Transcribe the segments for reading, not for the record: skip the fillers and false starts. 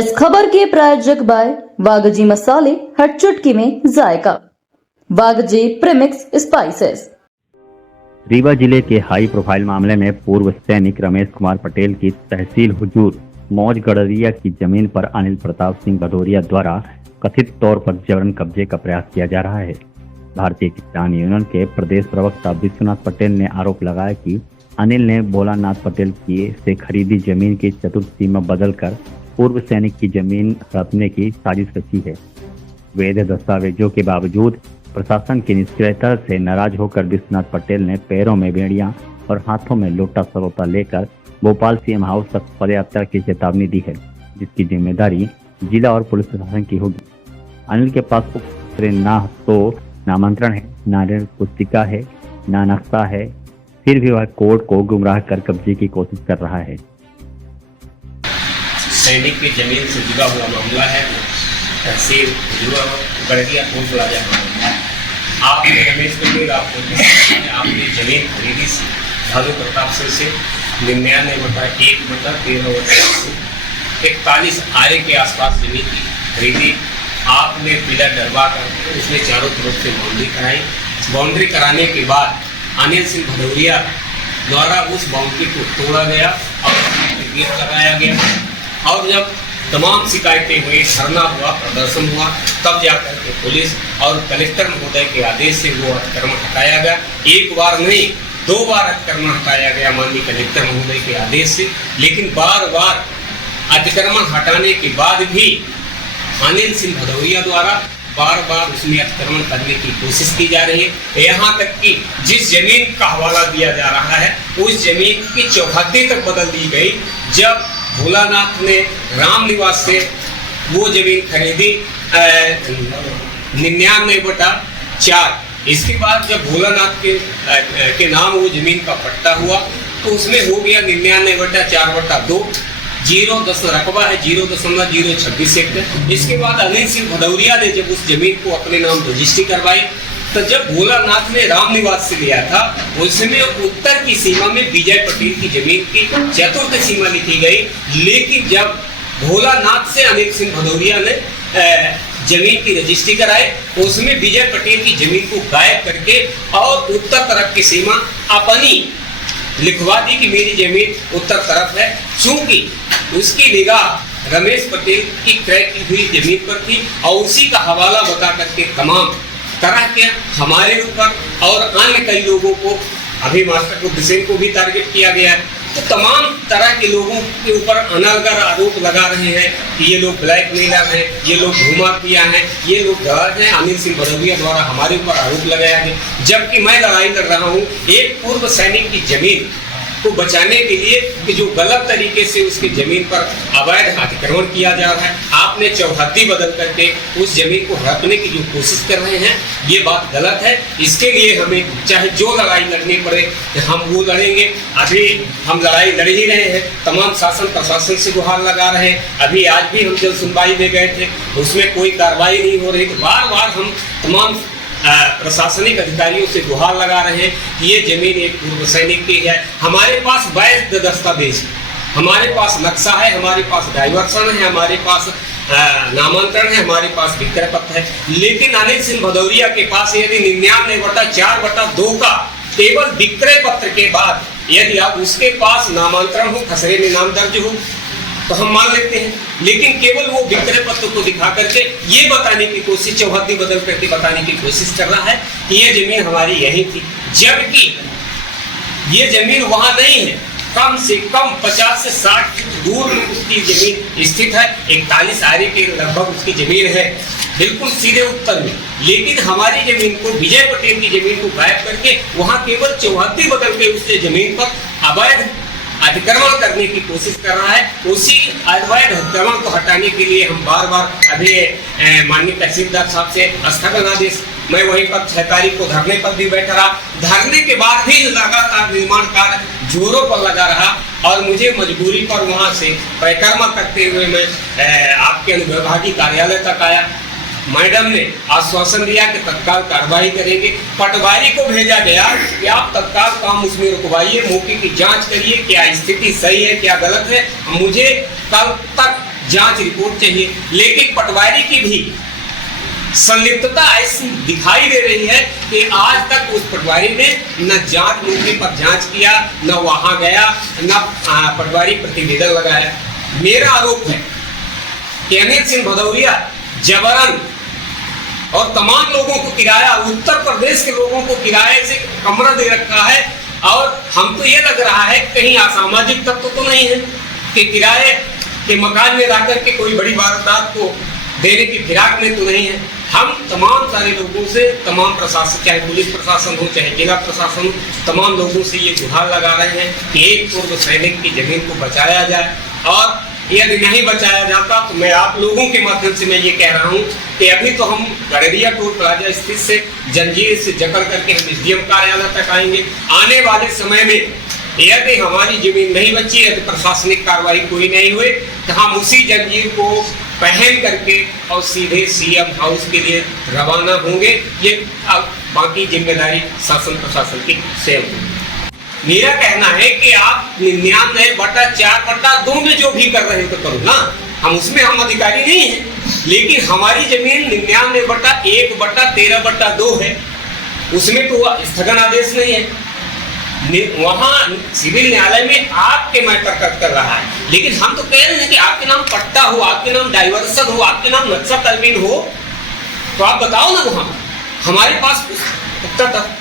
इस खबर के प्रायोजक बाय वागजी मसाले, हर चुटकी में जायका। वागजी प्रीमिक्स स्पाइसेस। रीवा जिले के हाई प्रोफाइल मामले में पूर्व सैनिक रमेश कुमार पटेल की तहसील हुजूर मौज गड़रिया की जमीन पर अनिल प्रताप सिंह भदौरिया द्वारा कथित तौर पर जबरन कब्जे का प्रयास किया जा रहा है। भारतीय किसान यूनियन के प्रदेश प्रवक्ता विश्वनाथ पटेल ने आरोप लगाया कि अनिल ने भोलानाथ पटेल की से खरीदी जमीन की चतुर्थ सीमा बदलकर पूर्व सैनिक की जमीन हड़पने की साजिश रची है। वैध दस्तावेजों के बावजूद प्रशासन की निष्क्रियता से नाराज होकर विश्वनाथ पटेल ने पैरों में बेड़ियां और हाथों में लोटा सरोता लेकर भोपाल सीएम हाउस तक पदयात्रा की चेतावनी दी है, जिसकी जिम्मेदारी जिला और पुलिस प्रशासन की होगी। अनिल के पास ना तो नामांतरण है, ना ऋण पुस्तिका है, ना नक्शा है, फिर भी वह कोर्ट को गुमराह कर कब्जे की कोशिश कर रहा है। सैनिक की जमीन से जुड़ा हुआ मामला है। तहसील गड़रिया कोर्ट प्लाजा का मामला है। आपने रमेश पटेल आपने जमीन खरीदी सी भालू प्रताप सिंह से 99/1/13/41 आरे के आसपास जमीन की खरीदी। आपने पिलर डरवा कर उसमें चारों तरफ से बाउंड्री कराई। बाउंड्री कराने के बाद अनिल सिंह भदौरिया द्वारा उस बाउंड्री को तोड़ा गया और गेट लगाया गया। और जब तमाम शिकायतें हुई, धरना हुआ, प्रदर्शन हुआ, तब जाकर के पुलिस और कलेक्टर महोदय के आदेश से वो अतिक्रमण हटाया गया। एक बार नहीं, 2 बार अतिक्रमण हटाया गया माननीय कलेक्टर महोदय के आदेश से। लेकिन बार बार अतिक्रमण हटाने के बाद भी अनिल सिंह भदौरिया द्वारा बार बार उसमें अतिक्रमण करने की कोशिश की जा रही है। यहाँ तक कि जिस जमीन का हवाला दिया जा रहा है उस जमीन की चौहद्दी तक बदल दी गई। जब भोलानाथ ने राम निवास से वो जमीन खरीदी 99/4। इसके बाद जब भोलानाथ के नाम वो जमीन का पट्टा हुआ तो उसमें हो गया 99/4/2। 0.10 रकबा है, 0.026 हेक्टेयर। इसके बाद अनिल सिंह भदौरिया ने जब उस जमीन को अपने नाम रजिस्ट्री करवाई तो जब भोलानाथ ने राम निवास से लिया था उसमें उत्तर की सीमा में विजय पटेल की जमीन की चतुर्थ सीमा लिखी गई। लेकिन जब भोलानाथ से अनिल सिंह भदौरिया ने जमीन की रजिस्ट्री कराई उसमें विजय पटेल की जमीन को गायब करके और उत्तर तरफ की सीमा अपनी लिखवा दी कि मेरी जमीन उत्तर तरफ है। चूंकि उसकी निगाह रमेश पटेल की क्रय की हुई जमीन पर थी और उसी का हवाला बता करके तमाम तरह के हमारे ऊपर और अन्य कई लोगों को, अभी मास्टर गुरसेन को भी टारगेट किया गया है। तो तमाम तरह के लोगों के ऊपर अनलगर आरोप लगा रहे हैं कि ये लोग ब्लैकमेलर हैं, ये लोग घुमा किया है, ये लोग गलत हैं। अनिल सिंह भदौरिया द्वारा हमारे ऊपर आरोप लगाया गया, जबकि मैं लड़ाई लड़ रहा हूँ एक पूर्व सैनिक की जमीन को बचाने के लिए कि जो गलत तरीके से उसकी जमीन पर अवैध अतिक्रमण किया जा रहा है। आपने चौहद्दी बदल करके उस जमीन को हड़पने की जो कोशिश कर रहे हैं, ये बात गलत है। इसके लिए हमें चाहे जो लड़ाई लड़नी पड़े हम वो लड़ेंगे। अभी हम लड़ाई लड़ ही रहे हैं, तमाम शासन प्रशासन से गुहार लगा रहे हैं। अभी आज भी हम जब सुनवाई में गए थे उसमें कोई कार्रवाई नहीं हो रही। तो बार बार हम तमाम प्रशासनिक अधिकारियों से गुहार लगा रहे हैं कि ये जमीन एक पूर्व सैनिक की है। हमारे पास वैध दस्तावेज, हमारे पास नक्शा है, हमारे पास डाइवर्सन है, हमारे पास नामांतरण है, हमारे पास विक्रय पत्र है। लेकिन अनिल सिंह भदौरिया के पास यदि 99/4/2 का केवल विक्रय पत्र के बाद यदि आप उसके पास नामांतरण हो, खसरे में नाम दर्ज हो तो हम मान लेते हैं। लेकिन केवल वो विक्रय पत्र को दिखा करके ये बताने की कोशिश, चौहद्दी बदल करके बताने की कोशिश कर रहा है कि ये जमीन हमारी यही थी, जबकि ये जमीन वहां नहीं है। कम से कम 50 से 60 फीट दूर में उसकी जमीन स्थित है। 41 आरे के लगभग उसकी जमीन है, बिल्कुल सीधे उत्तर में। लेकिन हमारी जमीन को, विजय पटेल की जमीन को गायब करके वहां केवल चौहद्दी बदल के उस जमीन पर अवैध अतिक्रमण करने की कोशिश कर रहा है। उसी अवैध अतिक्रमण को हटाने के लिए हम बार बार अभी माननीय तहसीलदार साहब से स्थगन आदेश, मैं वहीं पर 6 तारीख को धरने पर भी बैठा रहा। धरने के बाद भी लगातार निर्माण कार्य जोरों पर लगा रहा और मुझे मजबूरी पर वहां से परिक्रमा करते हुए मैं आपके अनुविभागीय कार्यालय तक आया। मैडम ने आश्वासन दिया कि तत्काल कार्रवाई करेंगे। पटवारी को भेजा गया कि आप तत्काल काम उसमें रुकवाइए, मौके की जांच करिए, क्या स्थिति सही है क्या गलत है। मुझे कल तक जांच रिपोर्ट चाहिए। लेकिन पटवारी की भी संलिप्तता ऐसी दिखाई दे रही है कि आज तक उस पटवारी ने न जांच मौके पर जांच किया, न वहां गया, न पटवारी प्रतिवेदन लगाया। मेरा आरोप है कि अनिल सिंह भदौरिया जबरन और तमाम लोगों को किराया, उत्तर प्रदेश के लोगों को किराए से कमरा दे रखा है। और हमको ये लग रहा है कहीं असामाजिक तत्व तो नहीं है कि किराए के मकान में रह करके कोई बड़ी वारदात को देने की फिराक में तो नहीं है। हम तमाम सारे लोगों से, तमाम प्रशासन, चाहे पुलिस प्रशासन हो चाहे जिला प्रशासन हो, तमाम लोगों से ये गुहार लगा रहे हैं कि एक पूर्व सैनिक की जमीन को बचाया जाए। और यदि नहीं बचाया जाता तो मैं आप लोगों के माध्यम से मैं ये कह रहा हूँ कि अभी तो हम गड़रिया टोल प्लाजा स्थित से जंजीर से जकड़ करके हम एसडीएम कार्यालय तक आएंगे। आने वाले समय में यदि हमारी जमीन नहीं बची, यदि प्रशासनिक कार्रवाई कोई नहीं हुई तो हम उसी जंजीर को पहन करके और सीधे सीएम हाउस के लिए रवाना होंगे। ये अब बाकी जिम्मेदारी शासन प्रशासन की स्वयं होगी। मेरा कहना है कि आप 99/4/2 में जो भी कर रहे हो तो करो ना, हम उसमें हम अधिकारी नहीं हैं। लेकिन हमारी जमीन 99/1/13/2 है, उसमें तो स्थगन आदेश नहीं है। वहां सिविल न्यायालय में आपके मैटर कर रहा है, लेकिन हम तो कह रहे हैं कि आपके नाम पट्टा हो, आपके नाम डाइवर्सन हो, आपके नाम नक्शा तलमीन हो, तो आप बताओ ना। वहां हमारे पास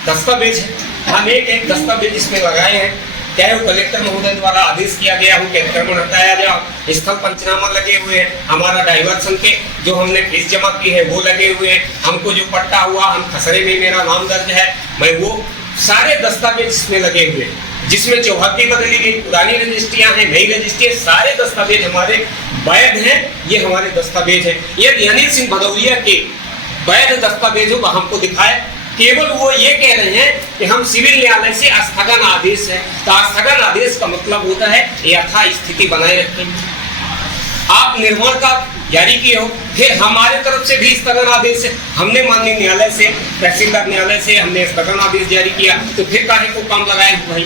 दस्तावेज है, हम एक दस्तावेज इसमें लगाए हैं, चाहे वो कलेक्टर महोदय द्वारा आदेश किया गया हो कि अतिक्रमण हटाया जाए, स्थल पंचनामा लगे हुए हैं, हमारा डाइवर्सन के जो हमने फीस जमा की है वो लगे हुए हैं, हमको जो पट्टा हुआ, हम खसरे में मेरा नाम दर्ज है, मैं वो सारे दस्तावेज इसमें लगे हुए हैं, जिसमें चौहद्दी बदली गई, पुरानी रजिस्ट्रियां हैं, नई रजिस्ट्री, सारे दस्तावेज हमारे वैध हैं। ये हमारे दस्तावेज हैं। यदि अनिल सिंह भदौरिया के वैध दस्तावेजों का हमको दिखाए, केवल वो ये कह रहे हैं कि हम सिविल न्यायालय से स्थगन आदेश है, तो स्थगन आदेश का मतलब होता है यथा स्थिति बनाए रखें। आप निर्माण का जारी किए हो, फिर हमारे तरफ से भी स्थगन आदेश है, हमने माननीय न्यायालय से, तहसीलदार न्यायालय से हमने स्थगन आदेश जारी किया, तो फिर काहे को काम लगाए भाई।